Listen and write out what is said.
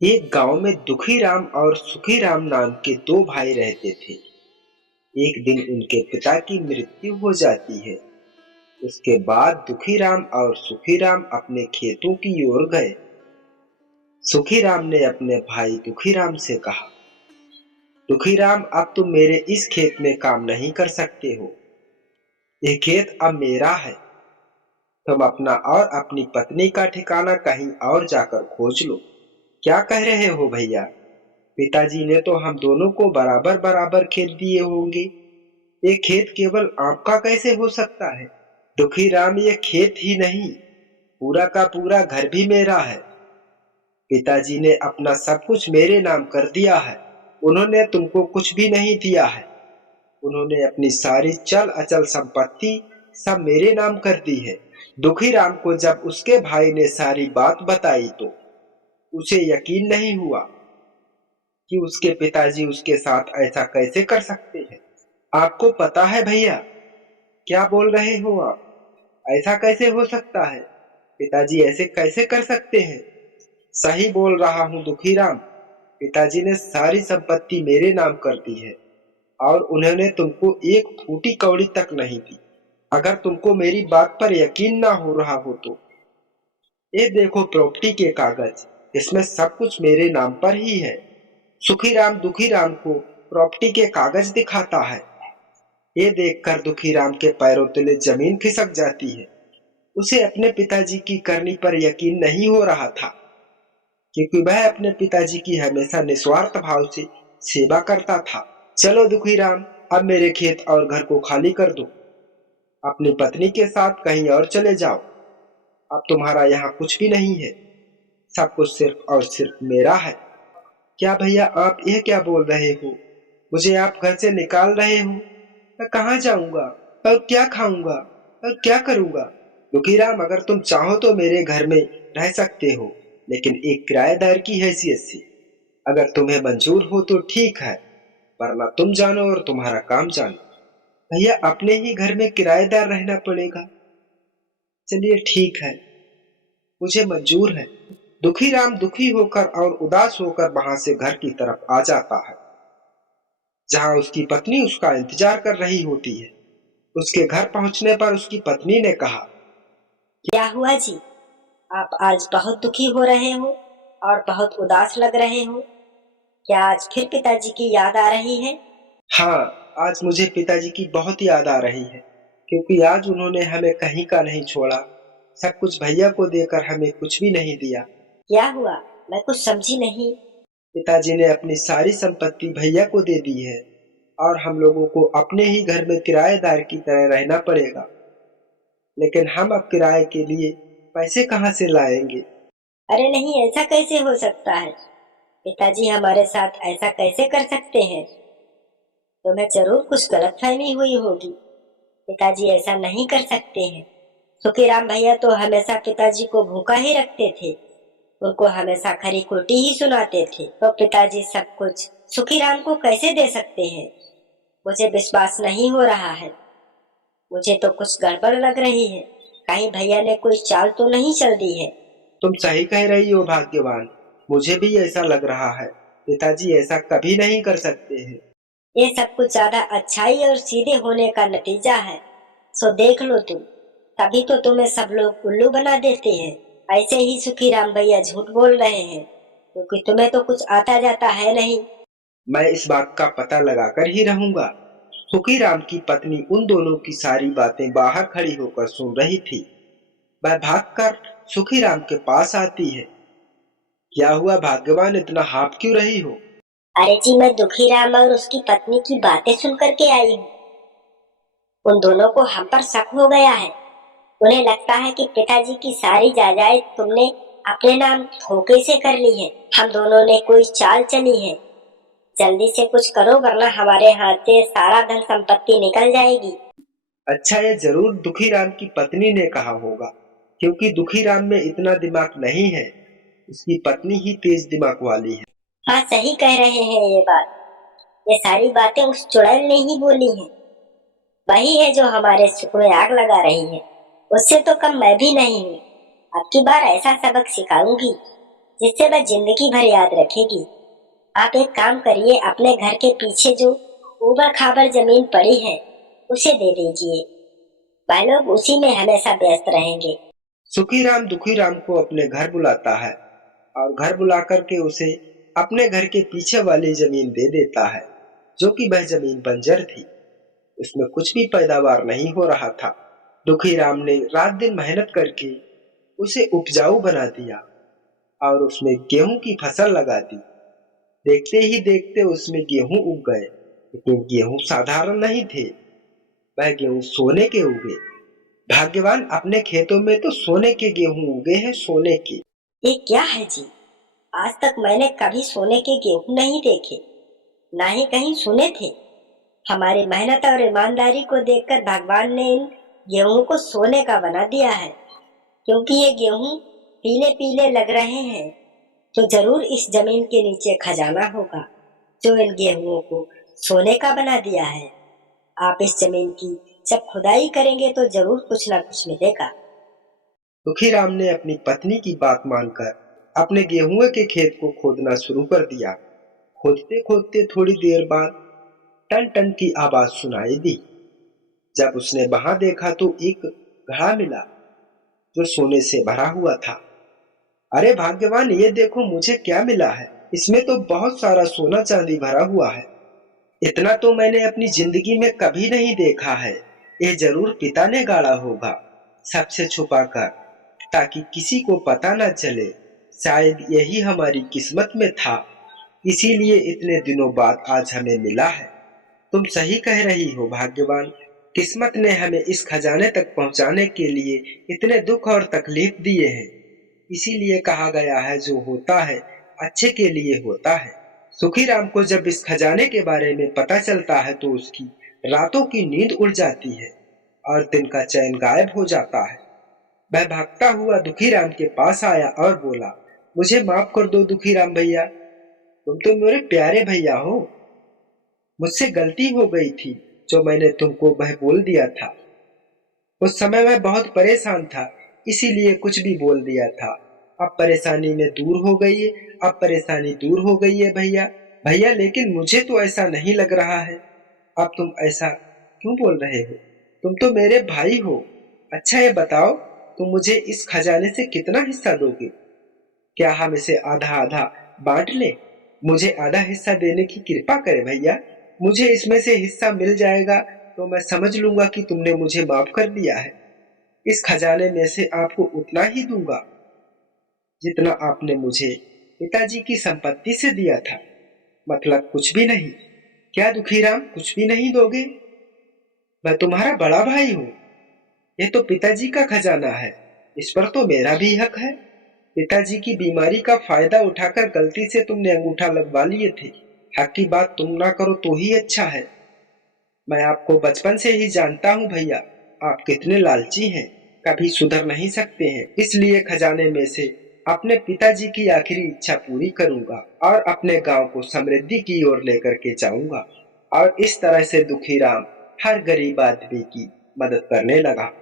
एक गांव में दुखी राम और सुखी राम नाम के दो भाई रहते थे। एक दिन उनके पिता की मृत्यु हो जाती है। उसके बाद दुखी राम और सुखी राम अपने खेतों की ओर गए। सुखी राम ने अपने भाई दुखी राम से कहा, दुखी राम, अब तुम मेरे इस खेत में काम नहीं कर सकते हो। ये खेत अब मेरा है। तुम अपना और अपनी पत्नी का ठिकाना कहीं और जाकर खोज लो। क्या कह रहे हो भैया? पिताजी ने तो हम दोनों को बराबर बराबर खेत दिए होंगे। ये खेत केवल आपका कैसे हो सकता है? दुखी राम, ये खेत ही नहीं, पूरा का पूरा घर भी मेरा है। पिताजी ने अपना सब कुछ मेरे नाम कर दिया है। उन्होंने तुमको कुछ भी नहीं दिया है। उन्होंने अपनी सारी चल अचल संपत्ति सब मेरे नाम कर दी है। दुखी राम को जब उसके भाई ने सारी बात बताई तो उसे यकीन नहीं हुआ कि उसके पिताजी उसके साथ ऐसा कैसे कर सकते हैं। आपको पता है भैया? क्या बोल रहे हो आप? ऐसा कैसे हो सकता है? पिताजी ऐसे कैसे कर सकते हैं? सही बोल रहा हूँ दुखी राम। पिताजी ने सारी संपत्ति मेरे नाम कर दी है और उन्होंने तुमको एक फूटी कौड़ी तक नहीं दी। अगर तुमको मेरी बात पर यकीन ना हो रहा हो तो ये देखो प्रॉपर्टी के कागज, इसमें सब कुछ मेरे नाम पर ही है। सुखी राम दुखी राम को प्रॉपर्टी के कागज दिखाता है। ये देखकर दुखी राम के पैरों तले जमीन खिसक जाती है। उसे अपने पिताजी की करनी पर यकीन नहीं हो रहा था, क्योंकि वह अपने पिताजी की हमेशा निस्वार्थ भाव से सेवा करता था। चलो दुखी राम, अब मेरे खेत और घर को खाली कर दो। अपनी पत्नी के साथ कहीं और चले जाओ। अब तुम्हारा यहाँ कुछ भी नहीं है। सब कुछ सिर्फ और सिर्फ मेरा है। क्या भैया, आप ये क्या बोल रहे हो? मुझे आप घर से निकाल रहे हो? मैं कहाँ जाऊंगा और क्या खाऊंगा और क्या करूंगा? दुखी राम, अगर तुम चाहो तो मेरे घर में रह सकते हो, लेकिन एक किराएदार की हैसियत से। अगर तुम्हें मंजूर हो तो ठीक है, वरना तुम जानो और तुम्हारा काम जानो। भैया, अपने ही घर में किराएदार रहना पड़ेगा। चलिए ठीक है, मुझे मंजूर है। दुखी राम दुखी होकर और उदास होकर वहां से घर की तरफ आ जाता है, जहां उसकी पत्नी उसका इंतजार कर रही होती है। उसके घर पहुंचने पर उसकी पत्नी ने कहा, क्या हुआ जी? आप आज बहुत दुखी हो रहे हो और बहुत उदास लग रहे हो। क्या आज फिर पिताजी की याद आ रही है? हाँ, आज मुझे पिताजी की बहुत याद आ रही है, क्योंकि आज उन्होंने हमें कहीं का नहीं छोड़ा। सब कुछ भैया को देकर हमें कुछ भी नहीं दिया। क्या हुआ? मैं कुछ समझी नहीं। पिताजी ने अपनी सारी संपत्ति भैया को दे दी है और हम लोगों को अपने ही घर में किराएदार की तरह रहना पड़ेगा। लेकिन हम अब किराए के लिए पैसे कहाँ से लाएंगे? अरे नहीं, ऐसा कैसे हो सकता है? पिताजी हमारे साथ ऐसा कैसे कर सकते हैं? तुम्हें जरूर कुछ गलतफहमी हुई होगी। पिताजी ऐसा नहीं कर सकते हैं। सुखीराम भैया तो हमेशा पिताजी को भूखा ही रखते थे। उनको हमेशा खरी खोटी ही सुनाते थे, तो पिताजी सब कुछ सुखीराम को कैसे दे सकते हैं? मुझे विश्वास नहीं हो रहा है। मुझे तो कुछ गड़बड़ लग रही है। कहीं भैया ने कोई चाल तो नहीं चल दी है? तुम सही कह रही हो भाग्यवान। मुझे भी ऐसा लग रहा है। पिताजी ऐसा कभी नहीं कर सकते हैं। ये सब कुछ ज्यादा अच्छाई और सीधे होने का नतीजा है। सो देख लो तुम। तभी तो तुम्हें सब लोग उल्लू बना देते हैं। ऐसे ही सुखीराम भैया झूठ बोल रहे हैं, क्योंकि तुम्हें तो कुछ आता जाता है नहीं। मैं इस बात का पता लगाकर ही रहूंगा। सुखीराम की पत्नी उन दोनों की सारी बातें बाहर खड़ी होकर सुन रही थी। वह भागकर सुखीराम के पास आती है। क्या हुआ भाग्यवान, इतना हाफ क्यों रही हो? अरे जी, मैं दुखीराम और उसकी पत्नी की बातें सुन करके आई हूँ। उन दोनों को हम पर शक हो गया है। उन्हें लगता है कि पिताजी की सारी जायदाद तुमने अपने नाम धोखे से कर ली है। हम दोनों ने कोई चाल चली है। जल्दी से कुछ करो, वरना हमारे हाथ से सारा धन संपत्ति निकल जाएगी। अच्छा, ये जरूर दुखीराम की पत्नी ने कहा होगा, क्योंकि दुखीराम में इतना दिमाग नहीं है। उसकी पत्नी ही तेज दिमाग वाली है। हाँ, सही कह रहे हैं ये बात। ये सारी बातें उस चुड़ैल ने ही बोली हैं। वही है जो हमारे सुख में आग लगा रही है। उससे तो कम मैं भी नहीं हूँ। अब की बार ऐसा सबक सिखाऊंगी जिससे वह जिंदगी भर याद रखेगी। आप एक काम करिए, अपने घर के पीछे जो ऊबड़ खाबड़ जमीन पड़ी है उसे दे दीजिए। वह लोग उसी में हमेशा व्यस्त रहेंगे। सुखीराम दुखीराम को अपने घर बुलाता है और घर बुला करके उसे अपने घर के पीछे वाली जमीन दे देता है, जो कि वह जमीन बंजर थी। उसमें कुछ भी पैदावार नहीं हो रहा था। दुखीराम ने रात दिन मेहनत करके उसे उपजाऊ बना दिया और उसमें गेहूं की फसल लगा दी। देखते ही देखते उसमें गेहूं उग गए, लेकिन गेहूं साधारण नहीं थे, वह गेहूं सोने के उगे। भाग्यवान अपने खेतों में तो सोने के गेहूं उगे हैं, सोने के। ये क्या है जी? आज तक मैंने कभी सोने के गेहूं नहीं देखे, ना ही कहीं सुने थे। हमारी मेहनत और ईमानदारी को देखकर भगवान ने इन गेहूं को सोने का बना दिया है। क्योंकि ये गेहूं पीले पीले लग रहे हैं, तो जरूर इस जमीन के नीचे खजाना होगा जो इन गेहूं को सोने का बना दिया है। आप इस जमीन की जब खुदाई करेंगे तो जरूर कुछ ना कुछ मिलेगा। दुखीराम ने अपनी पत्नी की बात मानकर अपने गेहूं के खेत को खोदना शुरू कर दिया। खोदते खोदते थोड़ी देर बाद टन टन की आवाज सुनाई दी। जब उसने वहां देखा तो एक घड़ा मिला जो सोने से भरा हुआ था। अरे भाग्यवान, ये देखो मुझे क्या मिला है, इसमें तो बहुत सारा सोना चांदी भरा हुआ है। इतना तो मैंने अपनी जिंदगी में कभी नहीं देखा है। ये जरूर पिता ने गाड़ा होगा, सबसे छुपा कर, ताकि किसी को पता न चले। शायद यही हमारी किस्मत में था, इसीलिए इतने दिनों बाद आज हमें मिला है। तुम सही कह रही हो भाग्यवान, किस्मत ने हमें इस खजाने तक पहुंचाने के लिए इतने दुख और तकलीफ दिए हैं। इसीलिए कहा गया है, जो होता है अच्छे के लिए होता है। सुखीराम को जब इस खजाने के बारे में पता चलता है तो उसकी रातों की नींद उड़ जाती है और दिन का चैन गायब हो जाता है। वह भागता हुआ दुखीराम के पास आया और बोला, मुझे माफ कर दो दुखीराम भैया, तुम तो मेरे प्यारे भैया हो। मुझसे गलती हो गई थी, जो मैंने तुमको वह बोल दिया था। उस समय मैं बहुत परेशान था, इसीलिए कुछ भी बोल दिया था। अब परेशानी में दूर हो गई है, अब परेशानी दूर हो गई है भैया। भैया, लेकिन मुझे तो ऐसा नहीं लग रहा है। अब तुम ऐसा क्यों बोल रहे हो? तुम तो मेरे भाई हो। अच्छा ये बताओ, तुम मुझे इस खजाने से कितना हिस्सा दोगे? क्या हम इसे आधा आधा बांट लें? मुझे आधा हिस्सा देने की कृपा करें भैया। मुझे इसमें से हिस्सा मिल जाएगा तो मैं समझ लूंगा कि तुमने मुझे माफ कर दिया है। इस खजाने में से आपको उतना ही दूंगा जितना आपने मुझे पिताजी की संपत्ति से दिया था, मतलब कुछ भी नहीं। क्या दुखीराम, कुछ भी नहीं दोगे? मैं तुम्हारा बड़ा भाई हूँ। ये तो पिताजी का खजाना है, इस पर तो मेरा भी हक है। पिताजी की बीमारी का फायदा उठाकर गलती से तुमने अंगूठा लगवा लिए थे। हक की बात तुम ना करो तो ही अच्छा है। मैं आपको बचपन से ही जानता हूँ भैया, आप कितने लालची हैं, कभी सुधर नहीं सकते हैं। इसलिए खजाने में से अपने पिताजी की आखिरी इच्छा पूरी करूंगा और अपने गांव को समृद्धि की ओर लेकर के जाऊंगा। और इस तरह से दुखीराम हर गरीब आदमी की मदद करने लगा।